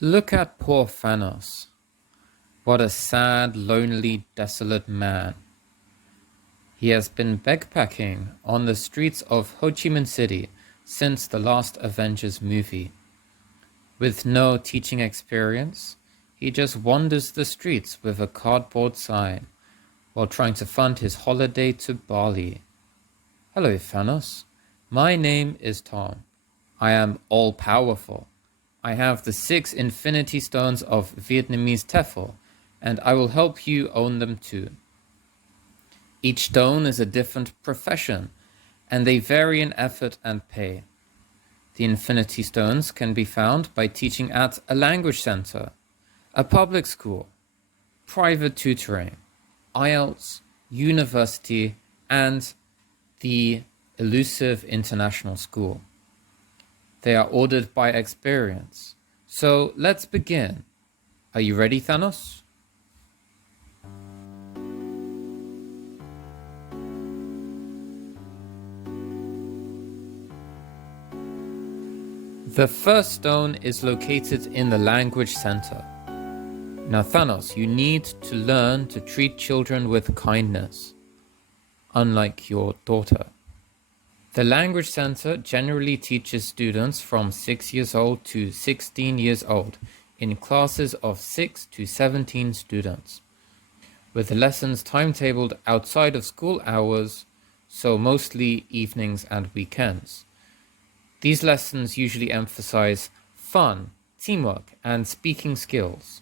Look at poor Thanos. What a sad, lonely, desolate man. He has been backpacking on the streets of Ho Chi Minh City since the last Avengers movie. With no teaching experience, he just wanders the streets with a cardboard sign while trying to fund his holiday to Bali. Hello, Thanos. My name is Tom. I am all-powerful. I have the 6 Infinity Stones of Vietnamese TEFL, and I will help you own them too. Each stone is a different profession, and they vary in effort and pay. The Infinity Stones can be found by teaching at a language center, a public school, private tutoring, IELTS, university, and the elusive international school. They are ordered by experience. So let's begin. Are you ready, Thanos? The first stone is located in the language center. Now, Thanos, you need to learn to treat children with kindness, unlike your daughter. The language center generally teaches students from 6 years old to 16 years old in classes of 6 to 17 students, with the lessons timetabled outside of school hours, so mostly evenings and weekends. These lessons usually emphasize fun, teamwork, and speaking skills.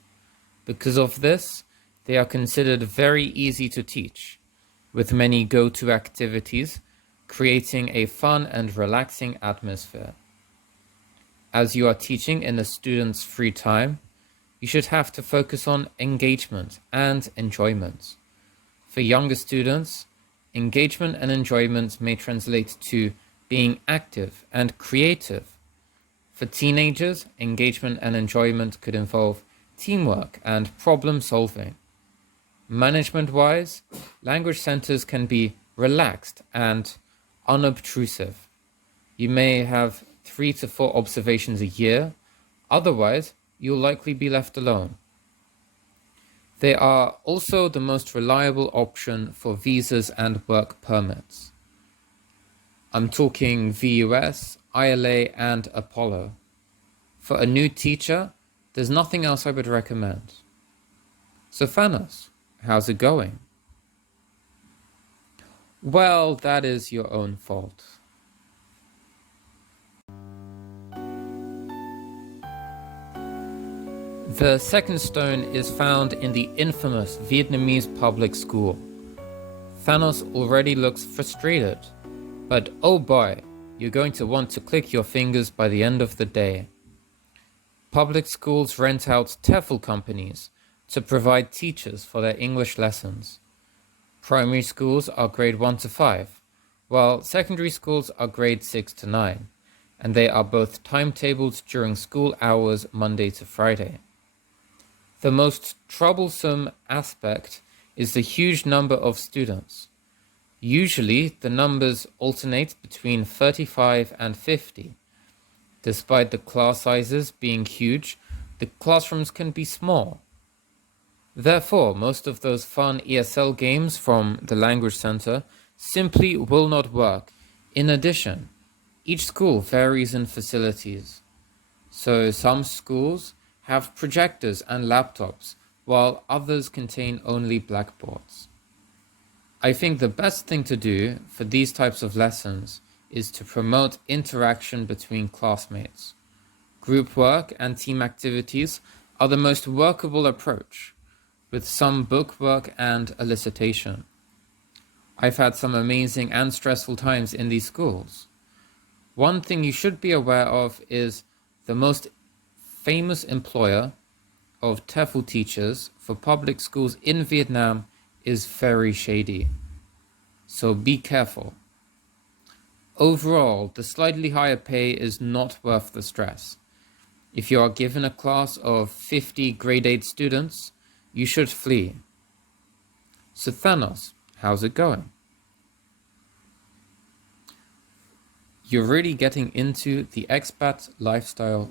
Because of this, they are considered very easy to teach, with many go-to activities creating a fun and relaxing atmosphere. As you are teaching in the students' free time, you should have to focus on engagement and enjoyment. For younger students, engagement and enjoyment may translate to being active and creative. For teenagers, engagement and enjoyment could involve teamwork and problem solving. Management-wise, language centers can be relaxed and unobtrusive. You may have 3 to 4 observations a year, otherwise you'll likely be left alone. They are also the most reliable option for visas and work permits. I'm talking VUS, ILA, and Apollo. For a new teacher, there's nothing else I would recommend. So Thanos, how's it going? Well, that is your own fault. The second stone is found in the infamous Vietnamese public school. Thanos already looks frustrated, but oh boy, you're going to want to click your fingers by the end of the day. Public schools rent out TEFL companies to provide teachers for their English lessons. Primary schools are grade 1 to 5, while secondary schools are grade 6 to 9, and they are both timetabled during school hours Monday to Friday. The most troublesome aspect is the huge number of students. Usually, the numbers alternate between 35 and 50. Despite the class sizes being huge, the classrooms can be small. Therefore, most of those fun ESL games from the language center simply will not work. In addition, each school varies in facilities. So some schools have projectors and laptops, while others contain only blackboards. I think the best thing to do for these types of lessons is to promote interaction between classmates. Group work and team activities are the most workable approach, with some book work and elicitation. I've had some amazing and stressful times in these schools. One thing you should be aware of is the most famous employer of TEFL teachers for public schools in Vietnam is very shady. So be careful. Overall, the slightly higher pay is not worth the stress. If you are given a class of 50 grade 8 students, you should flee. So Thanos, how's it going? You're really getting into the expat lifestyle.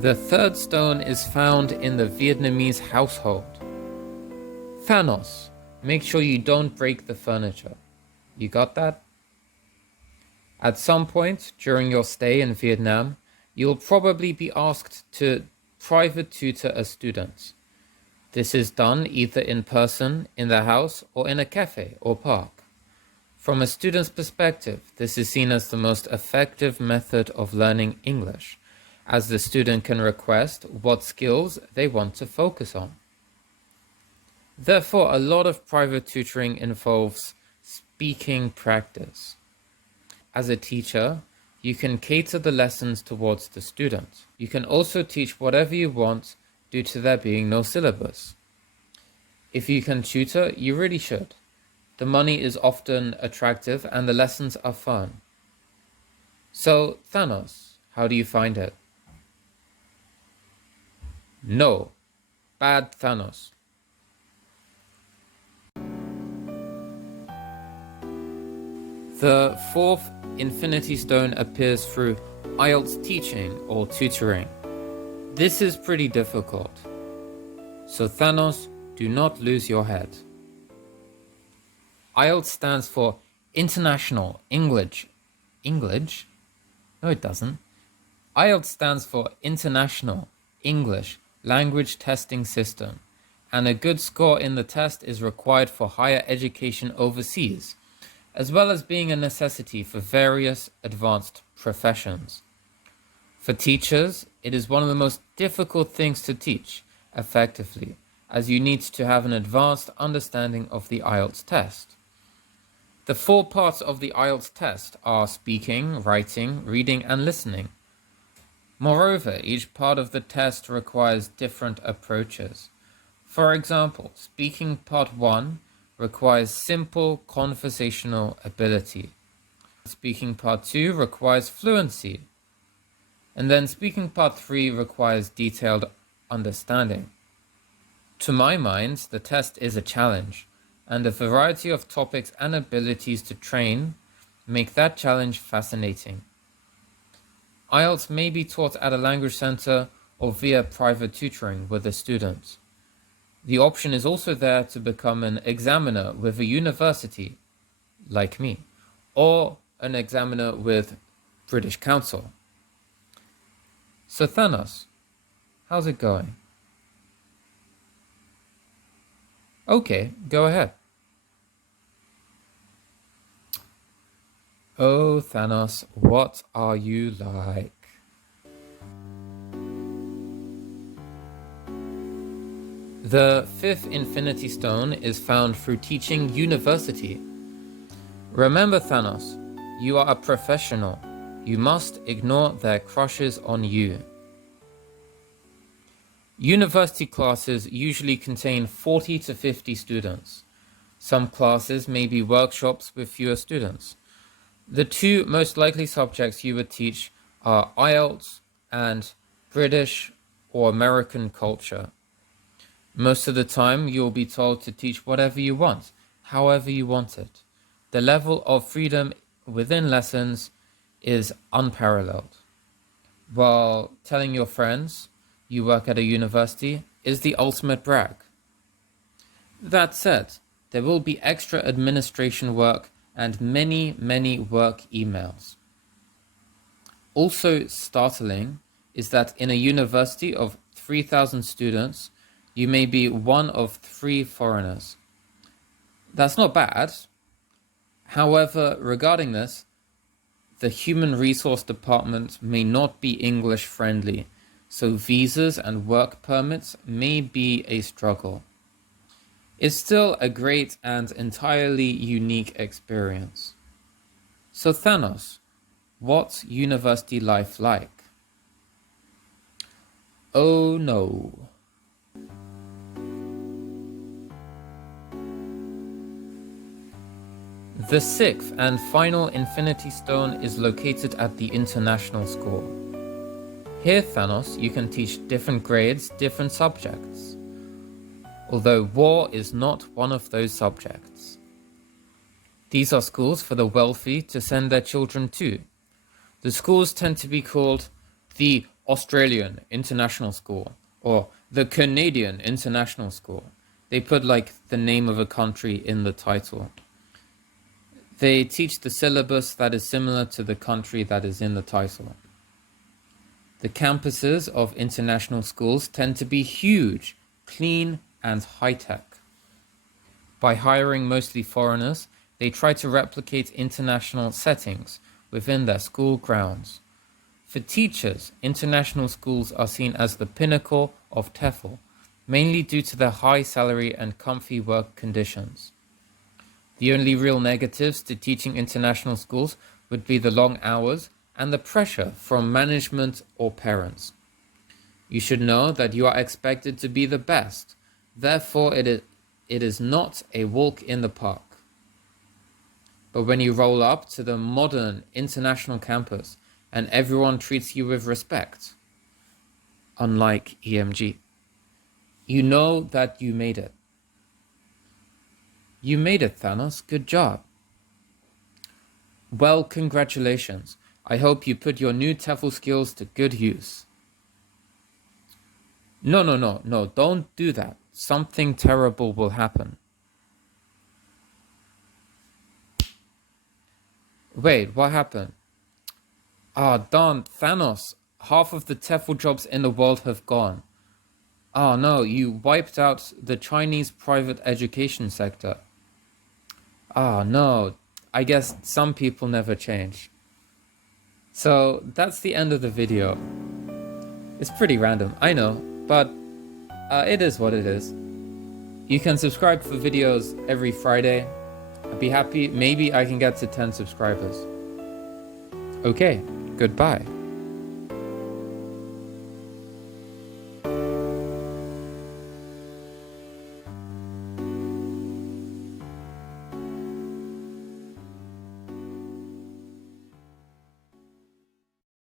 The third stone is found in the Vietnamese household. Thanos, make sure you don't break the furniture. You got that? At some point during your stay in Vietnam, you'll probably be asked to private tutor a student. This is done either in person, in the house, or in a cafe or park. From a student's perspective, this is seen as the most effective method of learning English, as the student can request what skills they want to focus on. Therefore, a lot of private tutoring involves speaking practice. As a teacher, you can cater the lessons towards the student. You can also teach whatever you want due to there being no syllabus. If you can tutor, you really should. The money is often attractive and the lessons are fun. So, Thanos, how do you find it? No, bad Thanos. The fourth Infinity Stone appears through IELTS teaching or tutoring. This is pretty difficult. So Thanos, do not lose your head. IELTS stands for International English. English? No, it doesn't. IELTS stands for International English Language Testing System, and a good score in the test is required for higher education overseas, as well as being a necessity for various advanced professions. For teachers, it is one of the most difficult things to teach effectively, as you need to have an advanced understanding of the IELTS test. The 4 parts of the IELTS test are speaking, writing, reading, and listening. Moreover, each part of the test requires different approaches. For example, speaking part 1 requires simple conversational ability. Speaking part 2 requires fluency. And then speaking part 3 requires detailed understanding. To my mind, the test is a challenge, and a variety of topics and abilities to train make that challenge fascinating. IELTS may be taught at a language center or via private tutoring with a student. The option is also there to become an examiner with a university, like me, or an examiner with British Council. So Thanos, how's it going? Okay, go ahead. Oh, Thanos, what are you like? The 5th Infinity Stone is found through teaching university. Remember, Thanos, you are a professional. You must ignore their crushes on you. University classes usually contain 40 to 50 students. Some classes may be workshops with fewer students. The 2 most likely subjects you would teach are IELTS and British or American culture. Most of the time, you'll be told to teach whatever you want, however you want it. The level of freedom within lessons is unparalleled. While telling your friends you work at a university is the ultimate brag. That said, there will be extra administration work and many work emails. Also startling is that in a university of 3,000 students, you may be one of 3 foreigners. That's not bad. However, regarding this, the human resource department may not be English friendly, so visas and work permits may be a struggle. It's still a great and entirely unique experience. So Thanos, what's university life like? Oh no. The 6th and final Infinity Stone is located at the International School. Here, Thanos, you can teach different grades, different subjects. Although war is not one of those subjects. These are schools for the wealthy to send their children to. The schools tend to be called the Australian International School or the Canadian International School. They put like the name of a country in the title. They teach the syllabus that is similar to the country that is in the title. The campuses of international schools tend to be huge, clean, and high-tech. By hiring mostly foreigners, they try to replicate international settings within their school grounds. For teachers, international schools are seen as the pinnacle of TEFL, mainly due to their high salary and comfy work conditions. The only real negatives to teaching international schools would be the long hours and the pressure from management or parents. You should know that you are expected to be the best. Therefore, it is not a walk in the park. But when you roll up to the modern international campus and everyone treats you with respect, unlike EMG, you know that you made it. You made it, Thanos. Good job. Well, congratulations. I hope you put your new TEFL skills to good use. No, don't do that. Something terrible will happen. Wait, what happened? Ah, darn, Thanos. Half of the TEFL jobs in the world have gone. Oh no, you wiped out the Chinese private education sector. Oh no, I guess some people never change. So that's the end of the video. It's pretty random, I know, but it is what it is. You can subscribe for videos every Friday. I'd be happy, maybe I can get to 10 subscribers. Okay, goodbye.